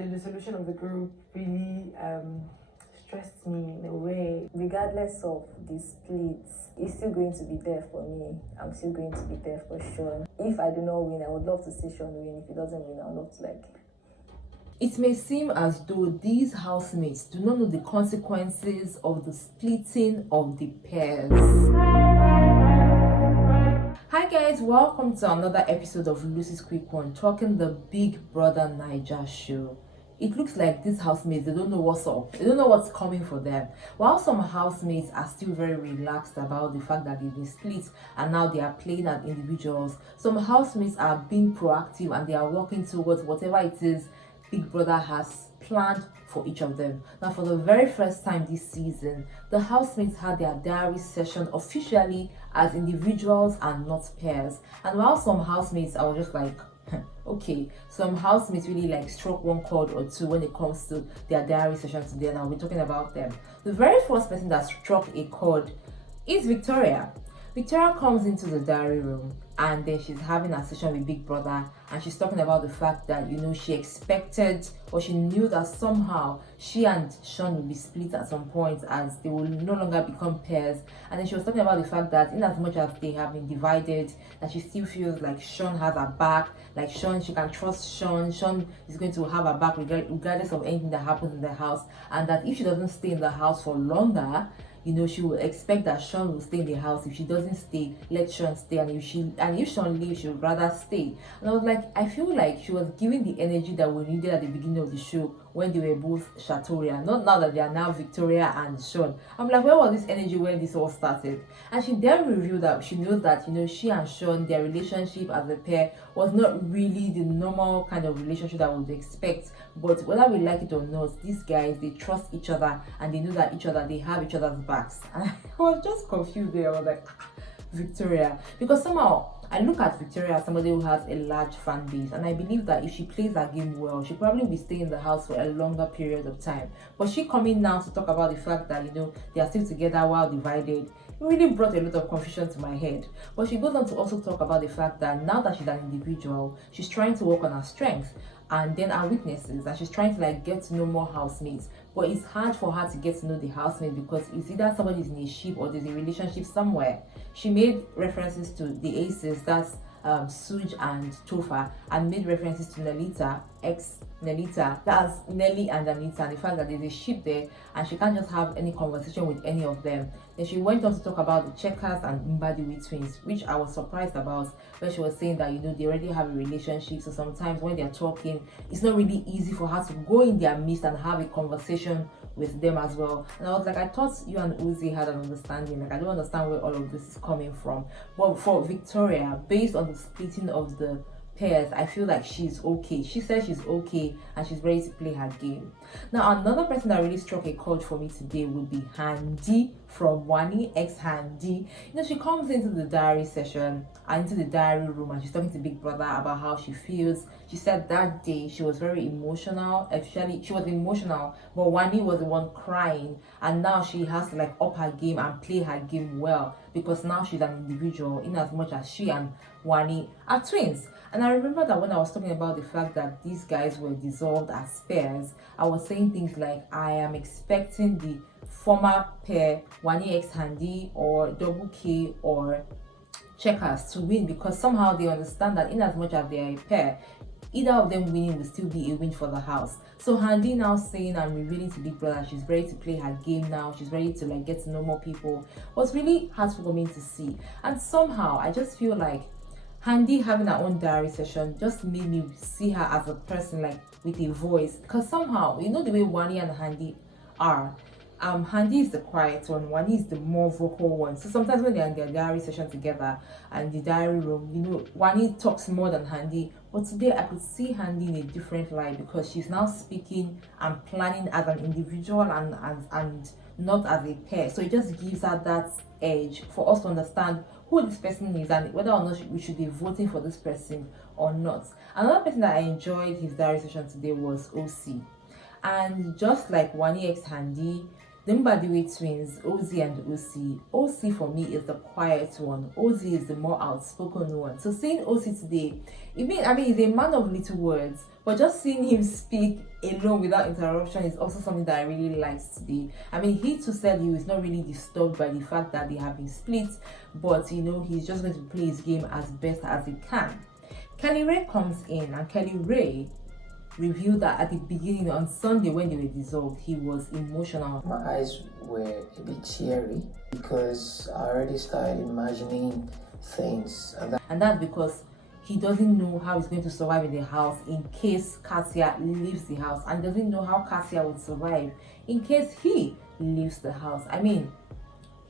The dissolution of the group really stressed me in a way. Regardless of the splits, it's still going to be there for me. I'm still going to be there for sure. If I do not win, I would love to see Sean win. If he doesn't win, I would love to It may seem as though these housemates do not know the consequences of the splitting of the pairs. Hi guys, welcome to another episode of Lucy's Quick One, talking the Big Brother Naija show. It looks like these housemates, they don't know what's up. They don't know what's coming for them. While some housemates are still very relaxed about the fact that they've been split and now they are playing as individuals, some housemates are being proactive and they are working towards whatever it is Big Brother has planned for each of them. Now, for the very first time this season, the housemates had their diary session officially as individuals and not pairs. And while some housemates, I was just like, okay, some housemates really like struck one chord or two when it comes to their diary session today, and I'll be talking about them. The very first person that struck a chord is Victoria. Victoria comes into the diary room and then she's having a session with Big Brother, and she's talking about the fact that, you know, she expected or she knew that somehow she and Sean will be split at some point as they will no longer become pairs. And then she was talking about the fact that in as much as they have been divided, that she still feels like Sean has her back, like Sean, she can trust Sean is going to have her back regardless of anything that happens in the house, and that if she doesn't stay in the house for longer, you know, she will expect that Sean will stay in the house. If she doesn't stay, let Sean stay, and if Sean leaves, she would rather stay. And I was like, I feel like she was giving the energy that we needed at the beginning of the show when they were both Shatoria, not now that they are now Victoria and Sean. I'm like, where was this energy when this all started? And she then revealed that she knows that, you know, she and Sean, their relationship as a pair was not really the normal kind of relationship that we would expect. But whether we like it or not, these guys, they trust each other and they know that they have each other's backs. And I was just confused there. I was like, Victoria, because somehow I look at Victoria as somebody who has a large fan base, and I believe that if she plays her game well, she probably will stay in the house for a longer period of time. But she coming now to talk about the fact that, you know, they are still together while divided, it really brought a lot of confusion to my head. But she goes on to also talk about the fact that now that she's an individual, she's trying to work on her strengths and then our weaknesses, and she's trying to like get to know more housemates. But it's hard for her to get to know the housemates because it's either somebody's in a ship or there's a relationship somewhere. She made references to the aces, that's Suj and Tofa, and made references to Nelita, ex-Nelita, that's Nelly and Anita, and the fact that there's a ship there and she can't just have any conversation with any of them. Then she went on to talk about the Checkers and Mbadiwe twins, which I was surprised about, when she was saying that, you know, they already have a relationship, so sometimes when they're talking, it's not really easy for her to go in their midst and have a conversation with them as well. And I was like, I thought you and Uzi had an understanding. Like, I don't understand where all of this is coming from. But for Victoria, based on the splitting of the pairs, I feel like she's okay. She says she's okay and she's ready to play her game. Now, another person that really struck a chord for me today would be Handy from Wani X Handy. You know, she comes into the diary session and into the diary room and she's talking to Big Brother about how she feels. She said that day she was very emotional. Actually, she was emotional, but Wani was the one crying, and now she has to like up her game and play her game well because now she's an individual, in as much as she and Wani are twins. And I remember that when I was talking about the fact that these guys were dissolved as pairs, I was saying things like, I am expecting the former pair, Wani X Handy or Double K or Checkers, to win, because somehow they understand that in as much as they are a pair, either of them winning will still be a win for the house. So Handy now saying and revealing to Big Brother she's ready to play her game now, she's ready to like get to know more people, was really hard for me to see. And somehow I just feel like Handy having her own diary session just made me see her as a person like with a voice, because somehow, you know, the way Wani and Handy are, Handy is the quiet one, Wani is the more vocal one. So sometimes when they're in their diary session together and the diary room, you know, Wani talks more than Handy. But today I could see Handy in a different light because she's now speaking and planning as an individual and not as a pair. So it just gives her that edge for us to understand who this person is and whether or not we should be voting for this person or not. Another person that I enjoyed his diary session today was OC. And just like Wani X Handy, The Mbadiwe twins, Ozzy and OC. OC for me is the quiet one. Ozzy is the more outspoken one. So seeing OC today, he's a man of little words, but just seeing him speak alone without interruption is also something that I really liked today. He too said he was not really disturbed by the fact that they have been split, but he's just going to play his game as best as he can. Kelly Ray comes in, and Kelly Ray revealed that at the beginning on Sunday when they were dissolved, he was emotional. My eyes were a bit teary because I already started imagining things. And that's because he doesn't know how he's going to survive in the house in case Cassia leaves the house, and doesn't know how Cassia would survive in case he leaves the house.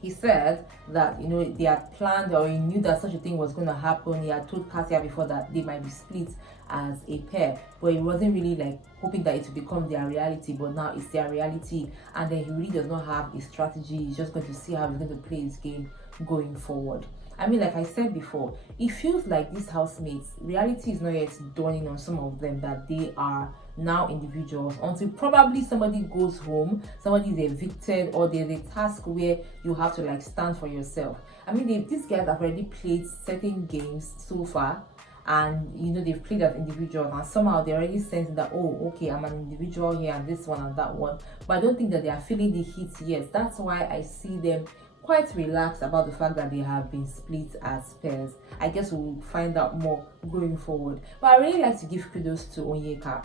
He said that they had planned, or he knew that such a thing was going to happen. He had told Cassia before that they might be split as a pair, but he wasn't really hoping that it would become their reality. But now it's their reality, and then he really does not have a strategy. He's just going to see how he's going to play his game going forward. Like I said before, it feels like these housemates, reality is not yet dawning on some of them that they are now individuals, until probably somebody goes home, somebody is evicted, or there's a task where you have to stand for yourself. These guys have already played certain games so far, and they've played as individuals, and somehow they're already sensing that, oh, okay, I'm an individual here and this one and that one, but I don't think that they are feeling the heat yet. That's why I see them quite relaxed about the fact that they have been split as pairs. I guess we'll find out more going forward. But I really like to give kudos to Onyeka.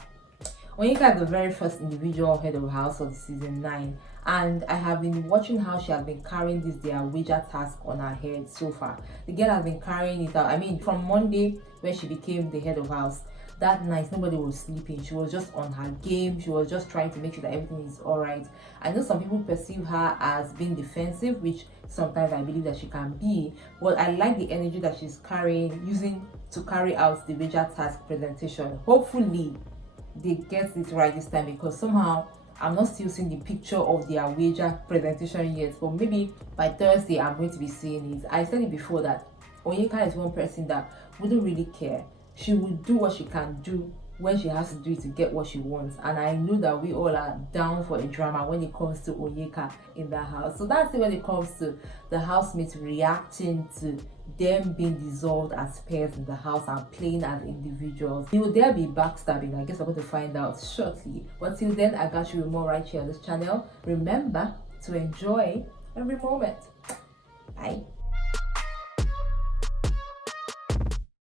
Onyeka is the very first individual head of house of season 9, and I have been watching how she has been carrying their wager task on her head so far. The girl has been carrying it out. From Monday when she became the head of house, that night nobody was sleeping. She was just on her game. She was just trying to make sure that everything is all right. I know some people perceive her as being defensive, which sometimes I believe that she can be, but I like the energy that she's carrying, using to carry out the wager task presentation. Hopefully they get it right this time, because somehow I'm not still seeing the picture of their wager presentation yet, but maybe by Thursday I'm going to be seeing it. I said it before that Onyeka is one person that wouldn't really care. She will do what she can do when she has to do it to get what she wants, and I know that we all are down for a drama when it comes to Onyeka in the house. So that's it when it comes to the housemates reacting to them being dissolved as pairs in the house and playing as individuals. Will there be backstabbing? I guess we're going to find out shortly, but till then I got you with more right here on this channel. Remember to enjoy every moment. Bye.